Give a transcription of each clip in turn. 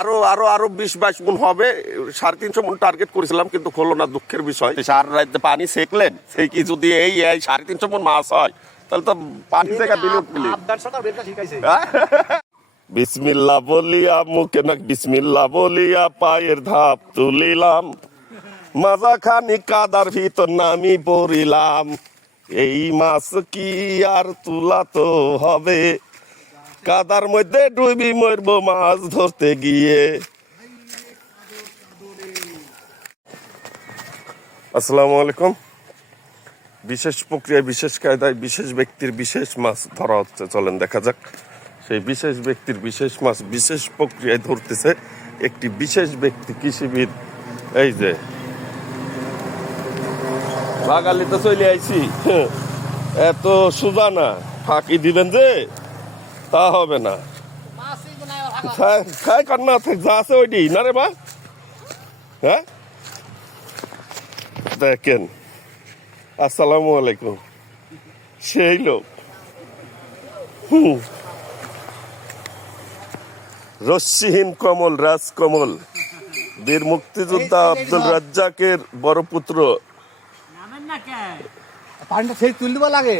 আরো আরো আরো 20-22 মণ হবে, 350 মণ টার্গেট করেছিলাম কিন্তু হলো না, দুঃখের বিষয়। সারা রাতে পানি সেকলেন, সেই কি যদি এই 350 মণ মাছ হয় তাহলে তো পানি থেকে বিলুপ্ত মিলি। বিসমিল্লাহ বলিয়া মুখে না বিসমিল্লাহ বলিয়া পায়ের ধাপ তুলিলাম, মাজা খানি কাদার ভিতর নামি পড়িলাম, এই মাছ কি আর তুলা তো হবে, কাদার মধ্যে ডুবি মরবো মাছ ধরতে গিয়ে। আসসালামু আলাইকুম। বিশেষ প্রক্রিয়ায়, বিশেষ কায়দায়, বিশেষ ব্যক্তির বিশেষ মাছ ধরা হচ্ছে। চলেন দেখা যাক সেই বিশেষ ব্যক্তির বিশেষ মাছ বিশেষ প্রক্রিয়ায় ধরতেছে একটি বিশেষ ব্যক্তি, কৃষিবিদ। এই যে বাগালিতে চলে আইছি, এত সোজা না, ফাঁকি দিবেন যে তা হবে না। খাই কান্না যা আছে ওইটি না রে মা। হ্যাঁ দেখেন, আসসালামু আলাইকুম, সেই লোক। রশ্মিহীন কমল, রাজকমল, বীর মুক্তিযোদ্ধা আব্দুল রাজ্জাকের বড় পুত্র। পানিটা সেই তুল দিবা লাগে।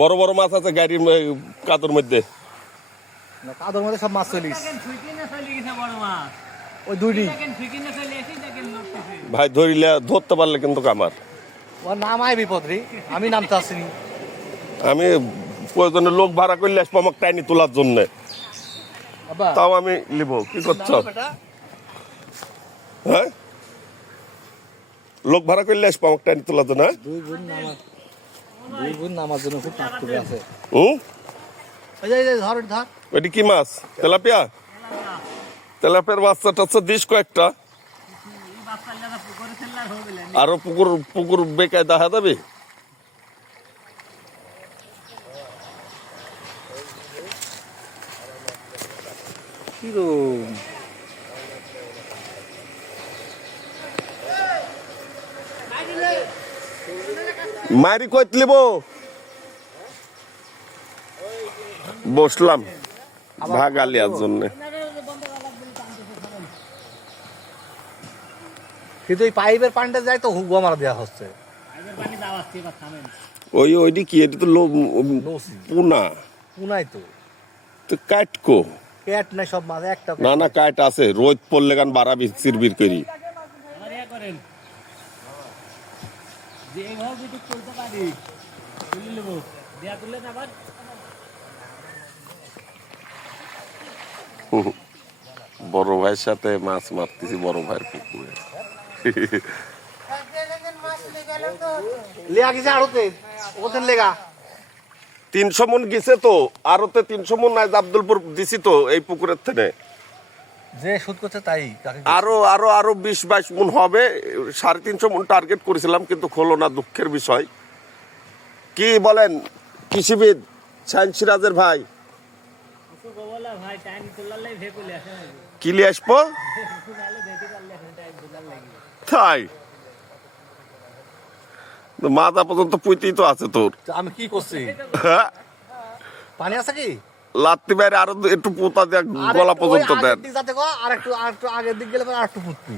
বড় বড় মাছ আছে গাড়ির কাদর মধ্যে, কাদর মধ্যে সব মাছ চলিস ওই দুইটি ভাই ধরিলে ধরতে পারলে কিন্তু আমার ওর নাম আয় বিপদ রে, আমি নামতে আসিনি। আমি প্রয়োজনে লোক ভাড়া করলে আসবো আমাকে টাইনি তোলার জন্য, তাও আমি নিব। কি করছো? হ্যাঁ, লোক ভাড়া করলে আসবো আমাকে টাইনি তোলার জন্য। দুই বোন নামার জন্য খুব টাক করে আছে। ধর ওইটি কি মাছ? তেলাপিয়া? তেলাপিয়ার বাচ্চা টাচ্চা দিস কয়েকটা, আরো পুকুর পুকুর বেকায় দেখা যাবে। মারি কইত লিব, বসলাম ভাগালিয়ার জন্য। কিন্তু এই পাইপের পানিটা যায় তো হুগো মারা দেওয়া হচ্ছে। ওইটি কি? এটি তো পুনা পুনাই তো কাটকো ক্যাট নাই, সব মাছ একটা না না কাট আছে, রোদ পড়লে গান বাড়া চিরবির করি। বড় ভাইয়ের সাথে মাছ মারতেছি বড় ভাইয়ের পুকুরে। 300 মণ গেছে তো, আরতে 300 মণ নাই, আব্দুলপুর দিছি তো এই পুকুরের থেকে। যে শুট করছে তাই আরো আরো আরো 20-22 মণ হবে, 350 মণ টার্গেট করেছিলাম কিন্তু হলো না, দুঃখের বিষয়। কি বলেন কৃষিবিদ সাইন সিরাজের ভাই? কিলি আসবো তাই মাথা পর্যন্ত পুঁতেই তো আছে তোর। আমি কি করছি? পানি আছে কি? লাত্তি বাইরে আরো একটু পোতা দেখ, গলা পর্যন্ত দেন। আর একটু আগের দিক গেলে আর একটু পুঁতবি,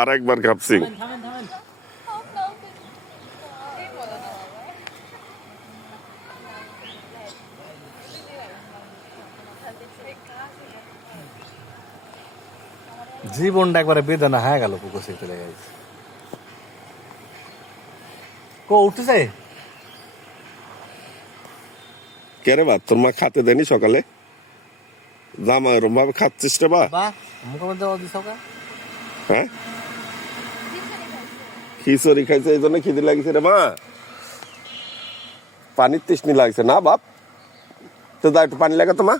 আর একবার ঘাপসি। জীবনটা একবারে বেদনা হয়ে গেল। পুকুর থেকে চলে গেছে, কো উঠতেছে কে রে বা? তোর মা খাতে দেনি সকালে? জামা এরম ভাবে খাচ্ছিস রে বা? হ্যাঁ, খিচুড়ি খাইছে এই জন্য খিদে লাগিছে রে মা? পানির তৃষ্ণি লাগছে না বাপ? তো যা একটু পানি লাগে তো মা।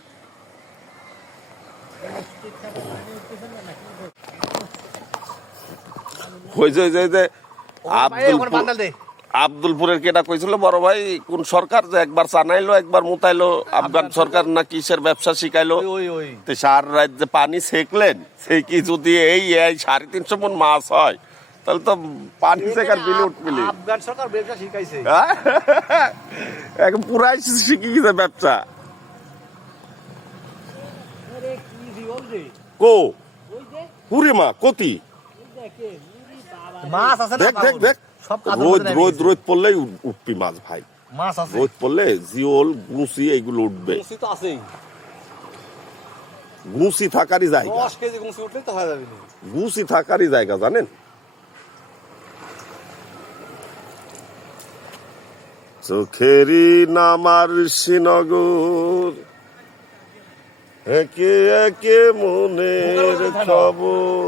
আব্দুলপুরের কেটা কইছিল বড় ভাই কোন সরকার যে একবার চানাইলো একবার মুতাইলো, আফগান সরকার না কিসের ব্যবসা শিখাইলো। সার রাত যে পানি সেকলেন, সেই কি যদি এই 350 মণ মাছ হয় তাহলে তো পানি সেকার বিলে উঠবিলি। আফগান সরকার ব্যবসা শিখাইছে। এক পুরাই শিখে গেছে ব্যবসা। কো পুরি মা কতি মাছ আছে না? দেখ দেখ দেখ সব কাজের রোদ মধ্যে রোদ নেমে রোদ পড়লেই উঠবি মাছ ভাই। মাছ আছে। রোদ পড়লে জিওল গুছি এইগুলো উঠবে। গুছি তো আছেই। গুছি থাকারই জায়গা, 10 কেজি গুছি উঠলে তো হয়ে যাবে না। গুছি থাকারই জায়গা জানেন। চোখেরই নামার শ্রীনগর, একে একে মনের খবর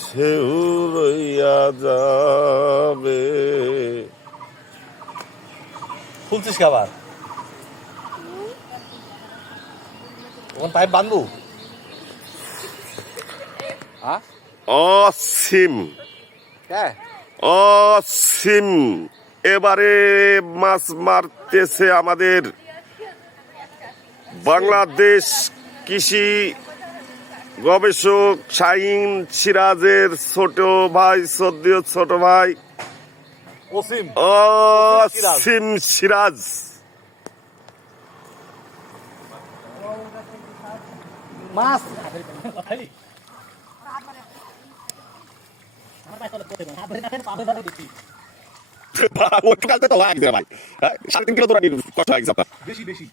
সেও রইয়া যাবে। খুলছিস খাবার ওখান পাইপ বাঁধবো। হ্যাঁ অসীম হ্যাঁ অসীম এবারে মাছ মারতেছে আমাদের বাংলাদেশ কৃষি গবেষক শাহিন সিরাজের ছোট ভাই, সদ্য ছোট ভাই ওসিম অসীম সিরাজ। মাছ ভাই 3.5 কিলো তোরা কষ্ট হয়ে গেছে আপনার। বেশি বেশি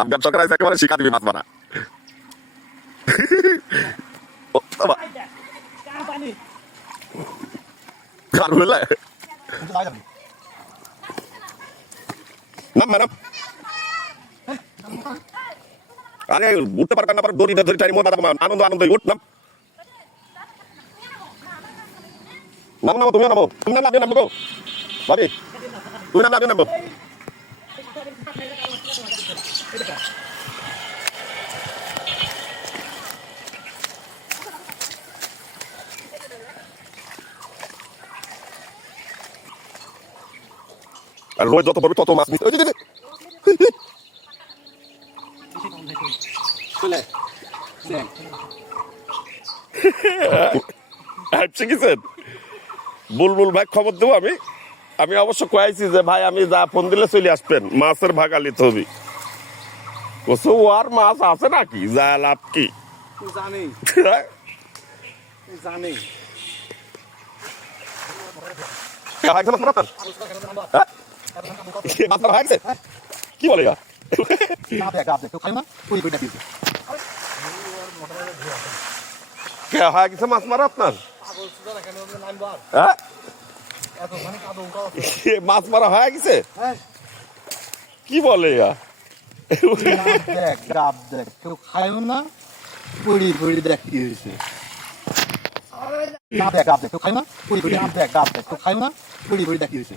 আফগান সরকার আছে একেবারে শিখা দিবি মাছ মারা। গান বললে নাম ম্যাডাম আরে উঠতে পারবেন না, দড়ি ধরে টানি মোটা আনন্দ আনন্দ উঠ নাম নাম নামো, তুমিও নামো, তুমি নাম নামো গো বাড়ি, তুমি নাম নামো। আর রোজ যত পড়বে তত মাছ নিতে শিখেছেন। বুলবুল ভাই খবর দেবো আমি, আমি অবশ্য কয়েছি যে ভাই আমি যা ফোন দিলে চলে আসবেন, মাছের ভাগালি তবি কোসো আর মাছ আছে নাকি, যা লাভ কি জানি জানি কি বলে হয়ে গেছে মাছ মারা আপনার? মাছ মারা হয়ে গেছে কি বলে খাইও না পড়ি পড়ি দেখ কি হয়েছে। খাইও না পড়ি পড়ি দেখ কি হয়েছে।